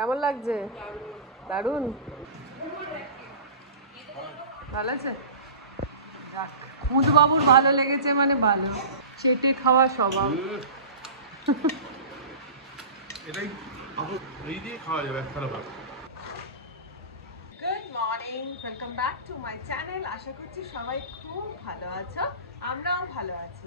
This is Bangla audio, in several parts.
কেমন লাগছে? দারুণ, ভালো আছে। মুদবাবুর ভালো লেগেছে মানে ভালো, চেটে খাওয়া স্বভাব। এটাই এই দিয়ে খাওয়া যাবে একটা ভালো। Good morning, welcome back to my channel. আশা করছি সবাই খুব ভালো আছো, আমরাও ভালো আছি।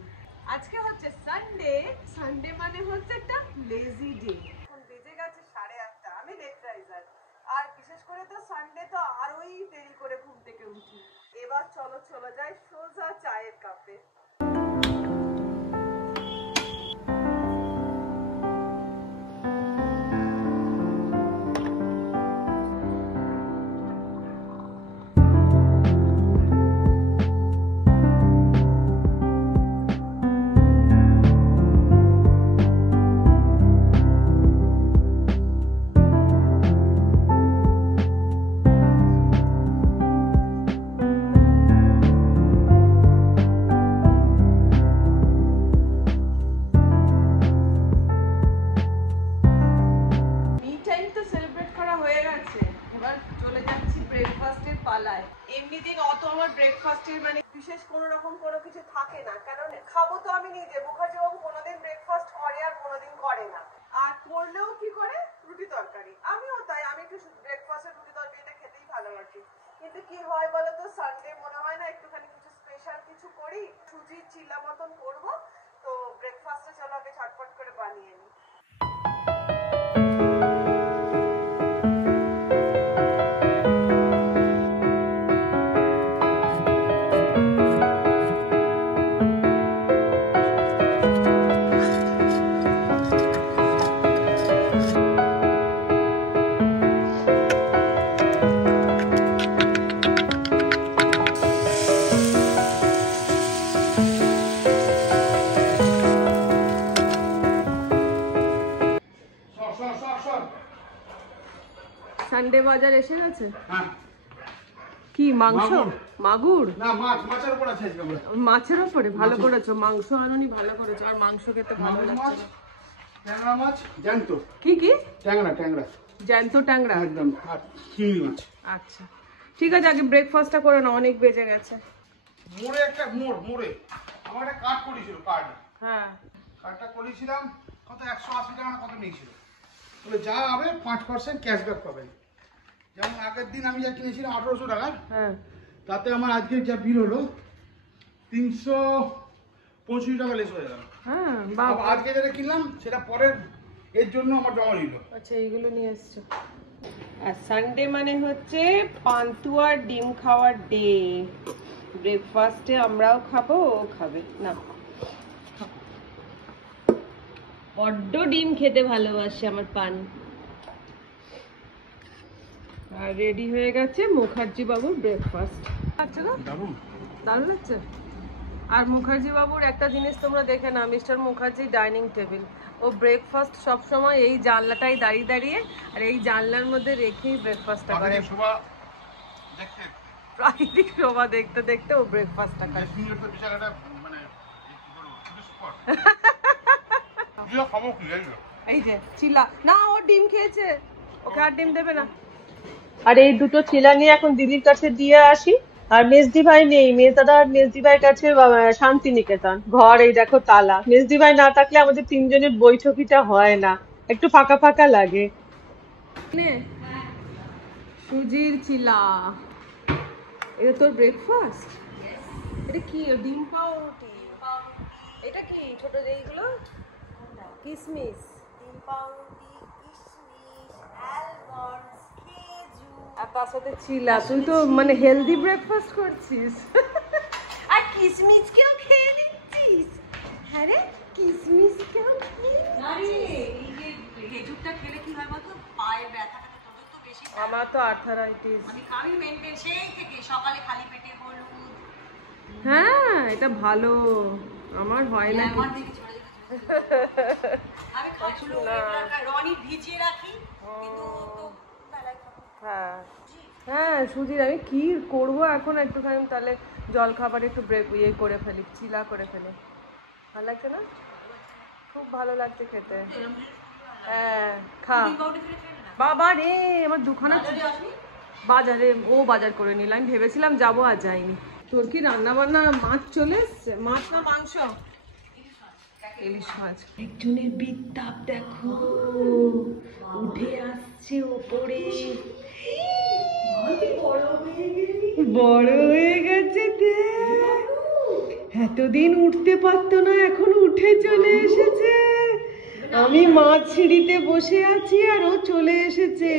আজকে হচ্ছে সানডে। সানডে মানে হচ্ছে একটা লেজি ডে। এখন বেজে গেছে 8:30। আমি লেট রাইজার, আর বিশেষ করে তো সানডে তো আরোই দেরি করে ঘুম থেকে উঠি। এবার চলো চলে যাই সোজা চায়ের কাপে। ব্রেকফাস্টের মানে বিশেষ কোনো রকম কোনো কিছু থাকে না, কারণ খাবো তো আমি নিজে। মুখার্জিবাবু কোনোদিন ব্রেকফাস্ট করে আর কোনোদিন করে না, আর করলেও কি করে রুটি তরকারি। আমিও তাই, আমি একটু ব্রেকফাস্টের রুটি তরকারিটা খেতেই ভালোবাসি। কিন্তু কি হয় বলো তো, সানডে মনে হয় না একটুখানি কিছু স্পেশাল কিছু করি, সুজির চিল্লা মতন করবো। তো ব্রেকফাস্টে চলো আগে ঝটপট করে বানিয়ে নিই। সানডে বাজার এসে গেছে। হ্যাঁ, কি মাংস? মাগুর না মাছ, মাছের উপর আছে আজকে আমরা। মাছের উপরে ভালো করেছো, মাংস আনুনি ভালো করেছো। আর মাংস খেতে ভালো লাগছে না। ট্যাংরা মাছ জ্যান্ত। কি কি? ট্যাংরা, ট্যাংরা জ্যান্ত ট্যাংরা একদম। আর চিংড়ি মাছ। আচ্ছা ঠিক আছে, আগে ব্রেকফাস্টটা করে না, অনেক বেজে গেছে। মোড়ে একটা মোড়ে আমার একটা কার্ড করেছিল, কার্ড। হ্যাঁ, কার্ডটা করেছিলাম, কত 180 টাকা না কত নিয়েছিল। বলে যা হবে 5% ক্যাশব্যাক পাবেন। যেমন আগের দিন আমি যা কিনেছিলাম 1800 টাকার, হ্যাঁ তাতে আমার আজকে যা বিল হলো 325 টাকা লেস হয়ে গেল। হ্যাঁ বাবা, আজকে যেটা কিনলাম সেটা পরের এর জন্য আমার জমা নিল। আচ্ছা এইগুলো নিয়ে এসছো। আর সানডে মানে হচ্ছে পান্তুয়ার ডিম খাওয়ার ডে। ব্রেকফাস্টে আমরাও খাবো, ও খাবে না। বড্ড ডিম খেতে ভালোবাসে আমার পান। আর রেডি হয়ে গেছে মুখার্জি বাবুর ব্রেকফাস্ট। আচ্ছা না, দারুণ লাগছে। আর মুখার্জি বাবুর একটা জিনিস তোমরা দেখে না, মিস্টার মুখার্জি ডাইনিং টেবিল। ও ব্রেকফাস্ট সবসময় এই জানলাটাই দাঁড়িয়ে দাঁড়িয়ে আর এই জানলার মধ্যে রেখেই ব্রেকফাস্টটা করে। প্রাকৃতিক শোভা দেখতে দেখতে ও ব্রেকফাস্টটা করে। এই যে চিলা না, ও ডিম খেয়েছে, ওকে আর ডিম দেবে না। আর এই দুটো চিলা নিয়ে এখন দিদির কাছে দিয়ে আসি। আর মেজদি ভাই নেই, মেজদাদা আর মেজদি ভাইয়ের কাছে শান্তিনিকেতন ঘর। এই দেখো তালা। মেজদি ভাই না থাকলে আমাদের তিনজনের বৈঠকিটা হয় না, একটু ফাঁকা ফাঁকা লাগে। সুজির চিলা, এটা তোর ব্রেকফাস্ট? এটা কি? ডিম পাউরুটি। এটা কি ছোট যেইগুলো? কিসমিস, ডিম পাউরুটি, কিসমিস, আলমন্ডস, খেজুর, আর তার সাথে চিলা। তুই তো মানে হেলদি ব্রেকফাস্ট করছিস। আর কিসমিস কেও খেয়ে নিচ্ছিস? হ্যাঁ রে, কিসমিস কেও খেয়ে নিচ্ছিস? খেজুরটা খেলে কি হয় বলতো, পায়ে ব্যথা থাকে। তোদের তো বেশি। আমার তো আর্থারাইটিস। আমি মেনটেন সেই থেকে সকালে খালি পেটে হলুদ। হ্যাঁ এটা ভালো, আমার হয় না। আমার দিকে ছোট আমি খাচ্ছিল রনি ভিজিয়ে রাখি, কিন্তু তো বেলায় খাবো। হ্যাঁ হ্যাঁ সুজির আমি কি করব এখন, একটুখানি তাহলে জল খাবার একটু ইয়ে করে ফেলি, চিলা করে ফেলি। ভালো লাগছে না? খুব ভালো লাগছে খেতে। হ্যাঁ খা। বাবা রে আমার দুখানা বাজারে ও বাজার করে নিল, আমি ভেবেছিলাম যাবো আর যাইনি। তোর কি রান্না বান্না মাছ চলে এসছে? মাছ না মাংস? ইলিশ মাছ। একজনের বিদ্যাপ দেখো উঠে আসছে ওপরে, বড় হয়ে গেছে। এতদিন উঠতে পারতো না, এখন উঠে চলে এসেছে। আমি মাছ সিঁড়িতে বসে আছি আর ও চলে এসেছে।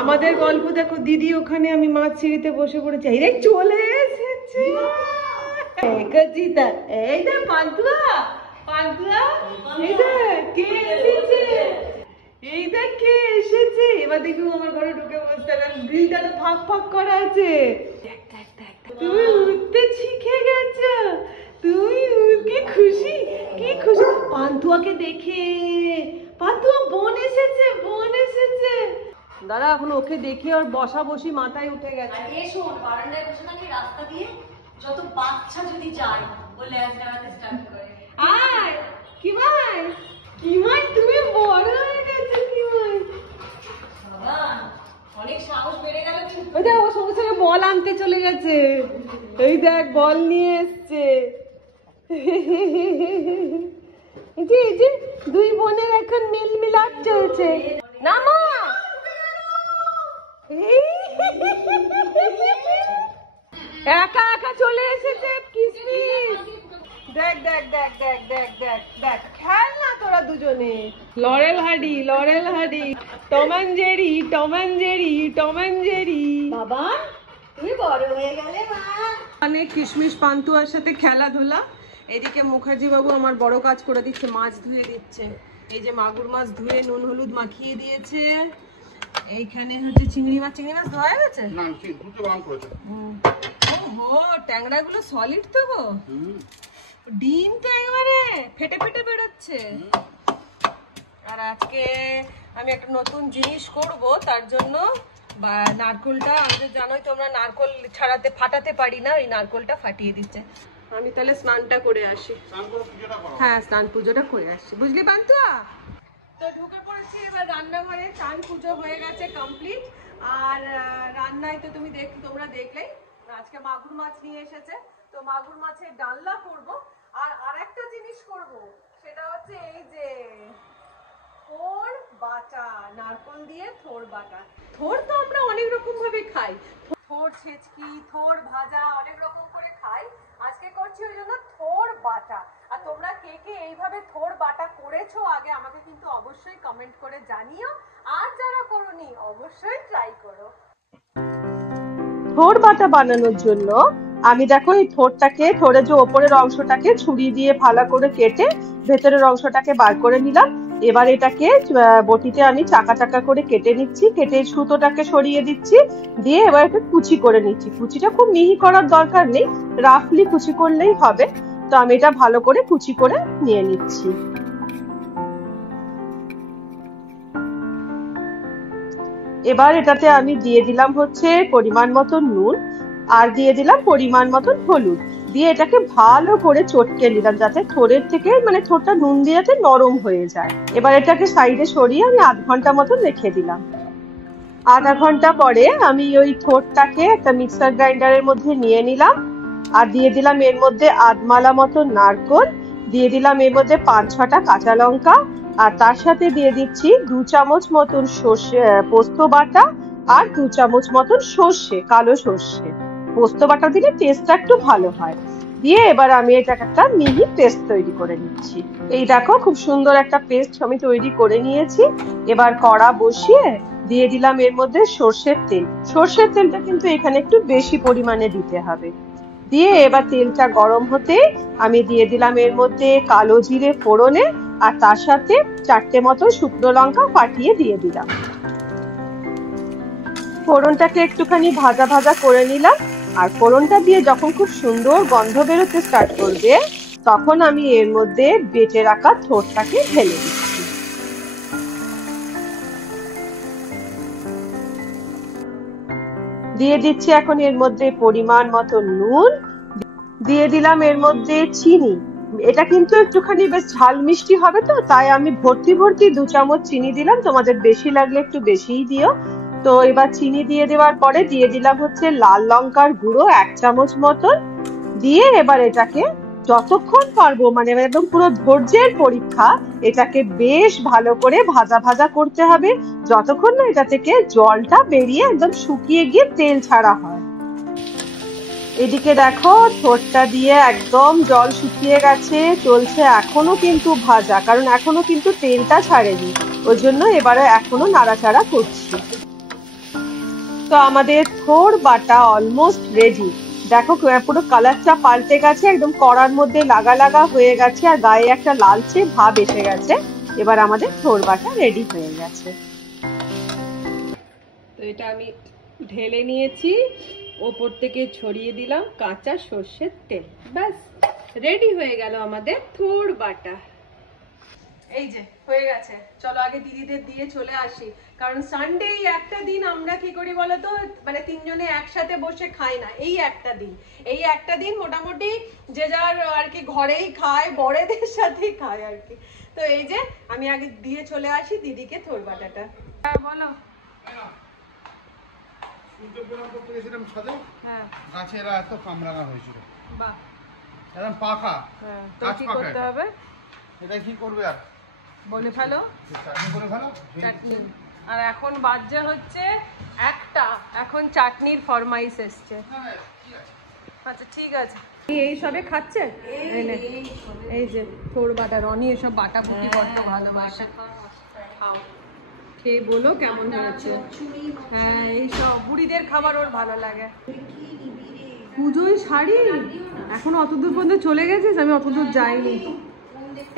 আমাদের গল্প দেখো, দিদি ওখানে, আমি মাছ সিঁড়িতে বসে পড়েছি, এই দেখ চলে এসেছে। এই দেখ পান্তুয়া, পান্তুয়া এই দেখ কে এসেছে, এই দেখ কে এসেছে। এবার দেখি আমার ঘরে ঢুকে বসতে, কারণ গ্রিলটা তো ফাঁক ফাঁক করা আছে। দেখ দেখ দেখ, তুমি উঠতে শিখে গেছো, তুমি কি খুশি, কি খুশি পান্তুয়াকে দেখে। পান্তুয়া বোন এসেছে, বোন এসেছে। দাঁড়া এখন ওকে দেখে ওর বসা বসি মাথায় উঠে গেছে। এসো বারান্দায় বসে থাকি, রাস্তা দিয়ে যত বাচ্চা যদি যায় ও ল্যাজ নাড়াতে স্টার্ট করে। আয় কি ভাই, কি ভাই তুমি বড় হয়ে গেছো কি ভাই। বাবা অনেক সাহস বেড়ে গেল কিন্তু। ওই দেখ ও সঙ্গে সঙ্গে বল আনতে চলে গেছে, এই দেখ বল নিয়ে এসছে। এই যে দুই বোনের এখন মিল মিলাপ চলছে। না মা একা একা চলে এসেছে কিসমিস। দেখ দেখ দেখ দেখ দেখ দেখ দেখ, খেল না তোরা দুজনে। Laurel Hardy, Laurel Hardy, Tom and Jerry, Tom and Jerry, Tom and Jerry. বাবা তুমি বড় হয়ে গেলে মা। মানে কিশমিশ পান্তুয়ার সাথে খেলাধুলা। এদিকে মুখার্জি বাবু আমার বড় কাজ করে দিচ্ছে, মাছ ধুয়ে দিচ্ছে। এই যে মাগুর মাছ ধুয়ে নুন হলুদ মাখিয়ে দিয়েছে। এইখানে হচ্ছে চিংড়ি মাছ, চিংড়ি মাছ ধোয়া গেছে না দুটো গরম করেছে। ওহো ট্যাংরা গুলো সলিড তো গো, ডিম তো একেবারে ফেটে ফেটে বেরোচ্ছে। আর আজকে আমি একটা নতুন জিনিস করব, তার জন্য নারকোলটা, আমাদের জানোই তোমরা নারকোল ছাড়াতে ফাটাতে পারি না, ওই নারকোলটা ফাটিয়ে দিচ্ছে। আমি তাহলে স্নানটা করে আসি। হ্যাঁ স্নান পুজোটা করে আসছি, বুঝলি পান্তুয়া। তো ঢুকে পড়েছি এবার রান্নাঘরে, চান পুজো হয়ে গেছে কমপ্লিট। আর রান্নায় তো তোমরা দেখলেই আজকে মাগুর মাছ নিয়ে এসেছে, তো মাগুর মাছের ডালনা করব। আর আরেকটা জিনিস করব, সেটা হচ্ছে এই যে থোর বাটা, নারকোল দিয়ে থোর বাটা। থোর তো আমরা অনেক রকম ভাবে খাই, থোর ছেচকি, থোর ভাজা, অনেক রকম করে খাই। আজকে করছি ওই জন্য থোর বাটা। আর তোমরা কে কে এইভাবে থোর বাটা করেছো আগে আমাকে কিন্তু অবশ্যই কমেন্ট করে জানিও, আর যারা করোনি অবশ্যই ট্রাই করো। থোর বাটা বানানোর জন্য আমি দেখো এই থোড়ের যে ওপরের অংশটাকে ছুরি দিয়ে ভালো করে কেটে ভেতরের অংশটাকে বার করে নিলাম। এবার এটাকে বটিতে আমি চাকা চাকা করে কেটে নিচ্ছি, কেটে সুতোটাকে সরিয়ে দিচ্ছি, দিয়ে এবার একটু কুচি করে নিচ্ছি। কুচিটা খুব মিহি করার দরকার নেই, রাফলি কুচি করলেই হবে। তো আমি এটা ভালো করে কুচি করে নিয়ে নিচ্ছি। এবার এটাতে আমি দিয়ে দিলাম হচ্ছে পরিমাণ মতো নুন, আর দিয়ে দিলাম পরিমাণ মতো হলুদ, দিয়ে এটাকে ভালো করে চটকে নিলাম, যাতে থোড়ের থেকে মানে থোড়টা নুন দিয়ে যাতে নরম হয়ে যায়। এবার এটাকে সাইডে সরিয়ে আমি আধ ঘন্টা মতো রেখে দিলাম। আধা ঘন্টা পরে আমি ওই থোড়টাকে একটা মিক্সার গ্রাইন্ডারের মধ্যে নিয়ে নিলাম, আর দিয়ে দিলাম এর মধ্যে আধমালা মতো নারকোল, দিয়ে দিলাম এর মধ্যে 5-6টা কাঁচা লঙ্কা, আর তার সাথে দিয়ে দিচ্ছি 2 চামচ মতন পোস্ত বাটা, আর 2 চামচ মতন সর্ষে, কালো সর্ষে। পোস্ত বাটা দিলে টেস্টটা একটু ভালো হয়। দিয়ে এবার আমি এটা একটা মিহি পেস্ট তৈরি করে নিচ্ছি। এই দেখো খুব সুন্দর একটা পেস্ট আমি তৈরি করে নিয়েছি। এবার কড়া বসিয়ে দিয়ে দিলাম এর মধ্যে সর্ষের তেল। সর্ষের তেলটা কিন্তু এখানে একটু বেশি পরিমাণে দিতে হবে। দিয়ে এবার তেলটা গরম হতে আমি দিয়ে দিলাম এর মধ্যে কালো জিরে ফোড়নে, আর তার সাথে 4টে মতো শুকনো লঙ্কা ফাটিয়ে দিয়ে দিলাম। ফোড়নটাকে একটুখানি ভাজা ভাজা করে নিলাম, আর ফোড়নটা দিয়ে যখন খুব সুন্দর গন্ধ বেরোতে স্টার্ট করবে, তখন আমি এর মধ্যে বেটে রাখা থোড়টাকে ঢেলে দিচ্ছি। দিয়ে দিচ্ছি এখন এর মধ্যে পরিমাণ মতো নুন, দিয়ে দিলাম এর মধ্যে চিনি, এটা কিন্তু একটুখানি বেশ ঝাল মিষ্টি হবে, তো তাই আমি ভর্তি ভর্তি 2 চামচ চিনি দিলাম। তোমাদের বেশি লাগলে একটু বেশিই দিও। তো এবার চিনি দিয়ে দেওয়ার পরে দিয়ে দিলাম হচ্ছে লাল লঙ্কার গুঁড়ো 1 চামচ মতন, দিয়ে এবার এটাকে যতক্ষণ পারবো, মানে একদম পুরো ধৈর্যের পরীক্ষা, এটাকে বেশ ভালো করে ভাজা ভাজা করতে হবে, যতক্ষণ না এটা থেকে জলটা বেরিয়ে একদম শুকিয়ে গিয়ে তেল ছাড়া হয়। এদিকে দেখো থোড়টা দিয়ে একদম জল শুকিয়ে গেছে, চলছে এখনো কিন্তু ভাজা, কারণ এখনো কিন্তু তেলটা ছাড়েনি, ওই জন্য এবারে এখনো নাড়াচাড়া করছি। তো আমাদের থোড় বাটা অলমোস্ট রেডি। দেখো পুরো কালারটা পাল্টে গেছে, একদম কড়ার মধ্যে লাগা লাগা হয়ে গেছে আর গায়ে একটা লালচে ভাব এসে গেছে। এবার আমাদের থোড় বাটা রেডি হয়ে গেছে। তো এটা আমি ঢেলে নিয়েছি, ওপর থেকে ছড়িয়ে দিলাম কাঁচা সর্ষের তেল, ব্যাস রেডি হয়ে গেল আমাদের থোড় বাটা। এই যে হয়ে গেছে, চলো আগে দিদিদের দিয়ে চলে আসি, কারণ সানডে একটা দিন আমরা কি করি বলতো, মানে তিনজনে একসাথে বসে খাই না। এই একটা দিন মোটামুটি যে যার আর কি ঘরেই খায়, বড়দের সাথেই খায় আর কি। তো এই যে আমি আগে দিয়ে চলে আসি দিদিকে থোড় বাটাটা। হ্যাঁ বলো। হ্যাঁ গাছেরা এত কামরাঙা হয়েছিল, বাহ একদম পাকা। হ্যাঁ তো কি করতে হবে? এটা কি করবে আর বলে ফেলো। চাটনি করে ফেলো, চাটনি। আর এখন বাজে হচ্ছে 1টা, এখন চাটনির ফরমাইশ এসছে। আচ্ছা ঠিক আছে, এই সবে খাচ্ছে। এই যে থোড় বাটা, রনি এসব বাটা বুটি বড্ড ভালোবাসে। খাও, খেয়ে বলো কেমন হয়েছে। হ্যাঁ এইসব বুড়িদের খাবার ওর ভালো লাগে। পুজোয় শাড়ি এখন অতদূর পর্যন্ত চলে গেছিস? আমি অতদূর যাইনি।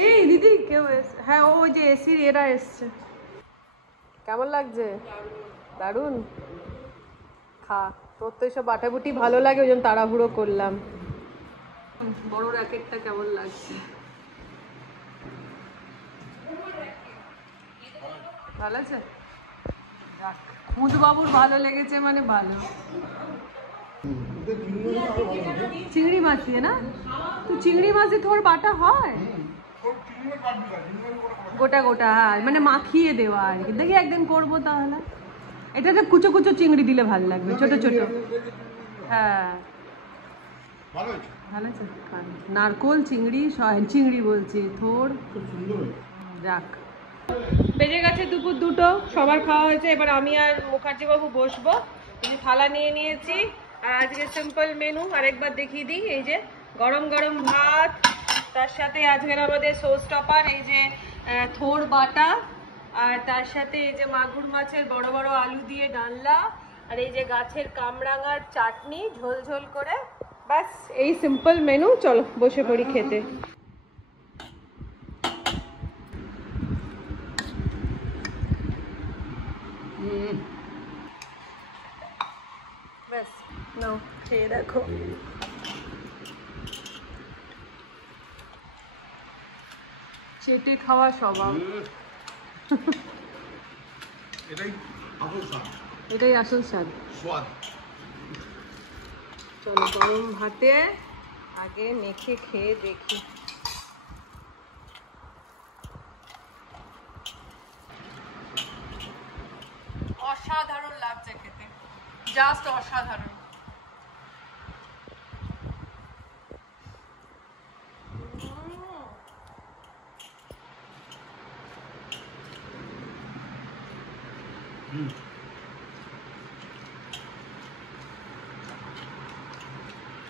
এই দিদি কেউ হ্যাঁ ওই যে এসির এরা এসছে। কেমন লাগছে? দারুণ। খা, তোর তো এইসব বাটাবুটি ভালো লাগে, ওই জন্য তাড়াহুড়ো করলাম। বড় র্যাকেটটা কেমন লাগছে? ভালো আছে? খুদ বাবুর ভালো লেগেছে মানে ভালো। চিংড়ি মাছ দিয়ে না? তো চিংড়ি মাছ দিয়ে থোড় বাটা হয়? গোটা গোটা, হ্যাঁ মানে মাখিয়ে দেওয়া আর কি। দেখি একদিন করবো তাহলে। এটাতে কুচো কুচো চিংড়ি দিলে ভালো লাগবে, ছোট ছোট। হ্যাঁ ভালো আছে। নারকোল চিংড়ি, চিংড়ি বলছি, থোড়। যাক, বেজে গেছে দুপুর 2টো, সবার খাওয়া হয়েছে। এবার আমি আর মুখার্জি বাবু বসবো। এই যে থালা নিয়ে নিয়েছি, আর আজকে সিম্পল মেনু আরেকবার দেখিয়ে দিই। এই যে গরম গরম ভাত, তার সাথে আজকের আমাদের শো স্টপার এই যে থোড় বাটা, আর তার সাথে এই যে মাগুর মাছের বড় বড় আলু দিয়ে ডালনা, আর এই যে গাছের কামরাঙার চাটনি ঝোল ঝোল করে। ব্যাস এই সিম্পল মেনু, চলো বসে পড়ি খেতে। ব্যাস নাও খেয়ে দেখো। চেটে খাওয়া স্বভাব। এটাই আসল স্বাদ। চলো গরম ভাতে আগে মেখে খেয়ে দেখি। অসাধারণ লাগছে খেতে, জাস্ট অসাধারণ।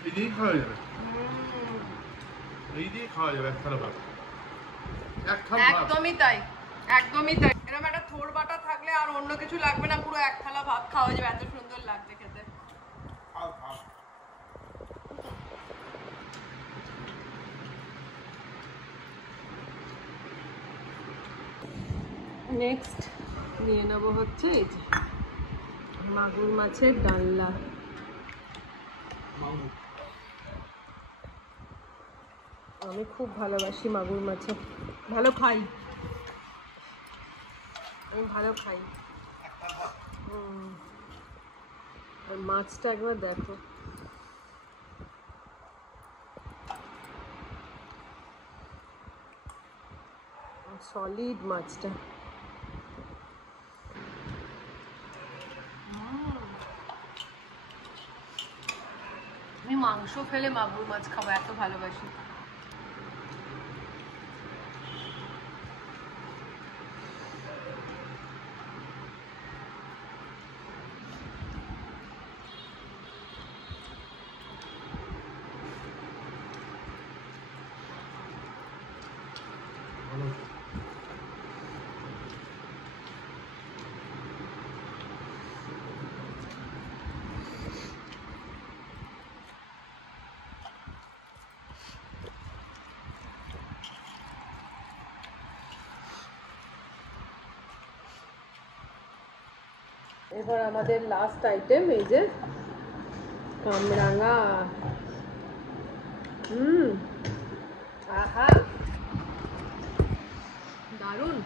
এই দিয়ে খাওয়া যাবে, এই দিয়ে খাওয়া যাবে এক থালা ভাত। একদমই তাই, একদমই তাই। এরকম একটা থোড় বাটা থাকলে আর অন্য কিছু লাগবে না, পুরো 1 থালা ভাত খাওয়া যাবে, এত সুন্দর লাগছে খেতে। নেক্সট নিয়ে নেবো হচ্ছে এই যে মাগুর মাছের ডালনা। আমি খুব ভালোবাসি মাগুর মাছে, ভালো খাই আমি, ভালো খাই। আর মাছটা একবার দেখো, সলিড মাছটা। আমি মাংস ফেলে মাগুর মাছ খাবো, এত ভালোবাসি। এবার আমাদের লাস্ট আইটেম এই যে কামরাঙা। আহা দারুণ।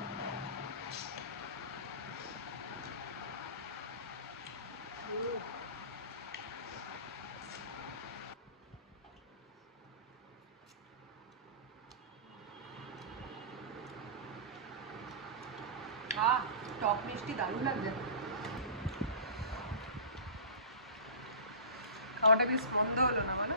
টক মিষ্টি দারুণ লাগছে। খাওয়াটা বেশ মন্দ হলো না, বলো?